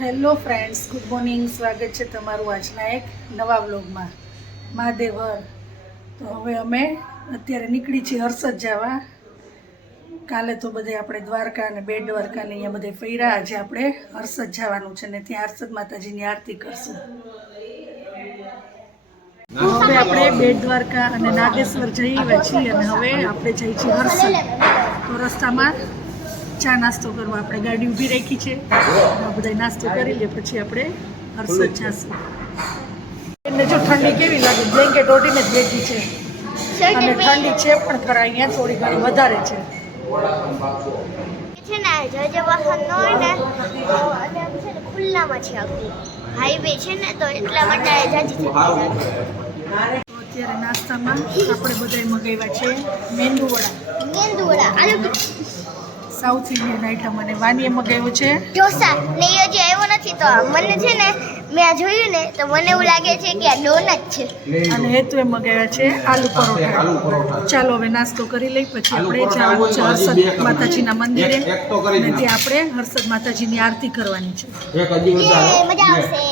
Hello friends, good morning. સ્વાગત છે તમારું આજના એક નવા વ્લોગમાં. મહાદેવર. તો હવે અમે અત્યારે નીકળી છીએ હર્ષદ જવા. કાલે તો બધે આપણે દ્વારકા અને બેટ દ્વારકા ને અહીંયા બધે ફર્યા. આજે આપણે હર્ષદ જવાનું છે ને ત્યાં હર્ષદ માતાજીની આરતી કરશું. હવે આપણે બેટ દ્વારકા અને નાગેશ્વર જઈ આવ્યા છીએ અને હવે આપણે જઈએ છીએ હર્ષદ. તો રસ્તામાં ચા નાસ્તો કરવા આપણે ગાડી ઊભી રાખી છે. બધા નાસ્તો કરી લે પછી આપણે હર્ષદ જશું. એને જો ઠંડી કેવી લાગે, બ્લેન્કેટ ઓઢીને જ બેઠી છે અને ઠંડી છે પણ ખરા અહીંયા થોડી ઘણી વધારે છે. ખુલ્લામાં છે આખું હાઈવે છે ને તો એટલા માટે અત્યારે નાસ્તામાં આપણે બધા મગાવ્યા છે મેંદુવડા. સાઉથ ઇન્ડિયન આઈટમ અને વાનીએ મગાવ્યો છે ઢોસા ને એ હજી આવ્યો નથી તો મને છે ને મેં આ જોયું ને તો મને એવું લાગે છે કે આ ડોનટ છે અને હેતુએ મગાવ્યા છે આલુ પરોઠા. ચાલો હવે નાસ્તો કરી લઈ પછી આપણે જવાનું છે હર્ષદ માતાજીના મંદિરે અને ત્યાં આપણે હર્ષદ માતાજીની આરતી કરવાની છે. મજા આવશે.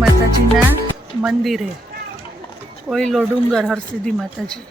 માતાજીના મંદિરે કોઈલો ડુંગર હરસિદ્ધિ માતાજી.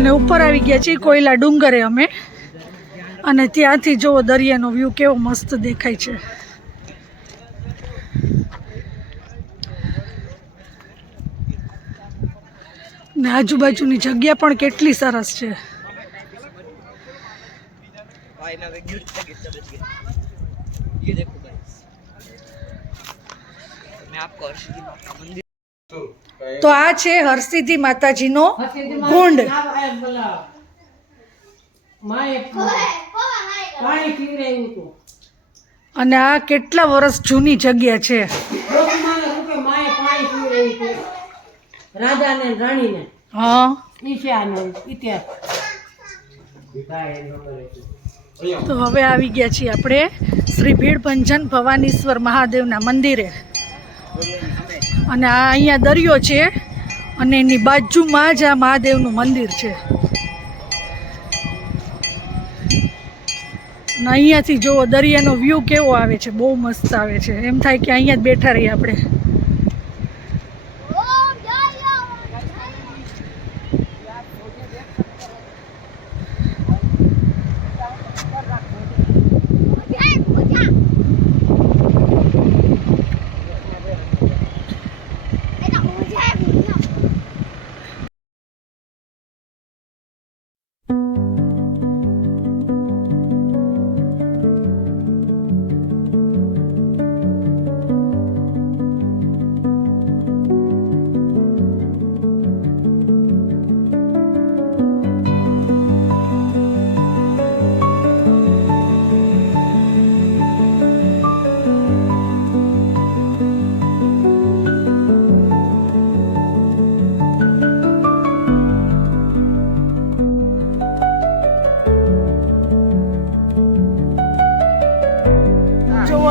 અને ઉપર આવી ગયા છીએ કોઈલા ડુંગરે અમે અને ત્યાંથી જોવો દરિયાનો વ્યૂ કેવો મસ્ત દેખાય છે. ને આજુબાજુની જગ્યા પણ કેટલી સરસ છે. તો આ છે હરસિદ્ધિ માતાજીનો કુંડ. અને આ કેટલા વર્ષ જૂની જગ્યા છે. હા, તો હવે આવી ગયા છીએ આપણે શ્રી ભીડભંજન ભવાનીશ્વર મહાદેવના મંદિરે. અને આ અહીંયા દરિયો છે અને એની બાજુમાં જ આ મહાદેવનું મંદિર છે. અને અહીંયાથી જોવો દરિયાનો વ્યૂ કેવો આવે છે, બહુ મસ્ત આવે છે. એમ થાય કે અહીંયા જ બેઠા રહીએ આપણે.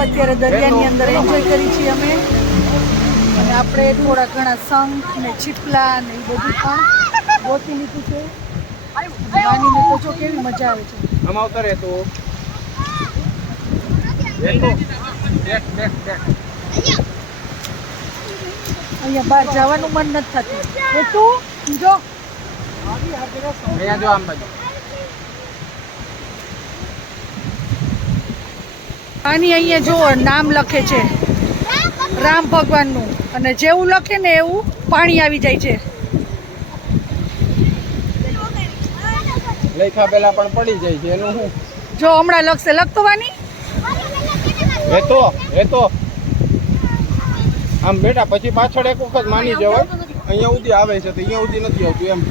અત્યારે દરિયાની અંદર એન્જોય કરી છીએ અમે, અને આપણે થોડા ઘણા શંખ ને છીપલા ને એ બધું પણ ગોતી લીધું છે. વાનીને તો જો કેવી મજા આવે છે. અહીંયા બહાર જવાનું મન નથી થતું. એ તું જો આની અહીંયા જો નામ લખે છે રામ ભગવાનનું, અને જેવું લખે ને એવું પાણી આવી જાય છે. લખા પેલા પણ પડી જાય છે એનું શું? જો હમણાં લખશે, લખતો વાની એ તો આમ બેટા પછી પાછળ એક વખત માની જવાય. અહીંયા સુધી આવે છે તો અહીંયા સુધી નથી આવતું એમ.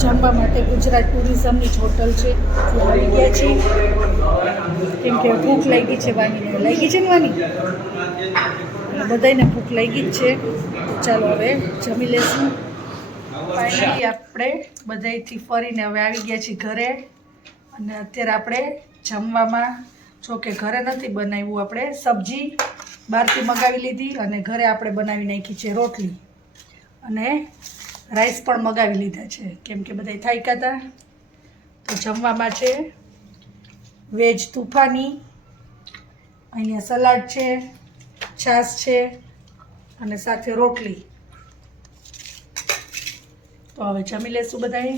જમવા માટે ગુજરાત ટુરિઝમની જ હોટલ છે, ત્યાં આવી ગયા છીએ કેમ કે ભૂખ લાગી છે. વાનીને લાગી છે ને વાની, બધાને ભૂખ લાગી જ છે. ચાલો હવે જમી લેશું. ફાઇનલી આપણે બધાથી ફરીને હવે આવી ગયા છીએ ઘરે, અને અત્યારે આપણે જમવામાં જો કે ઘરે નથી બનાવ્યું, આપણે સબ્જી બહારથી મગાવી લીધી અને ઘરે આપણે બનાવી નાખી છે રોટલી, અને રાઈસ પણ મગાવી લીધા છે કેમ કે બધા થાક્યા હતા. તો જમવામાં છે વેજ તુફાની, અહીંયા સલાડ છે, છાશ છે અને સાથે રોટલી. તો હવે જમી લેશું બધાએ.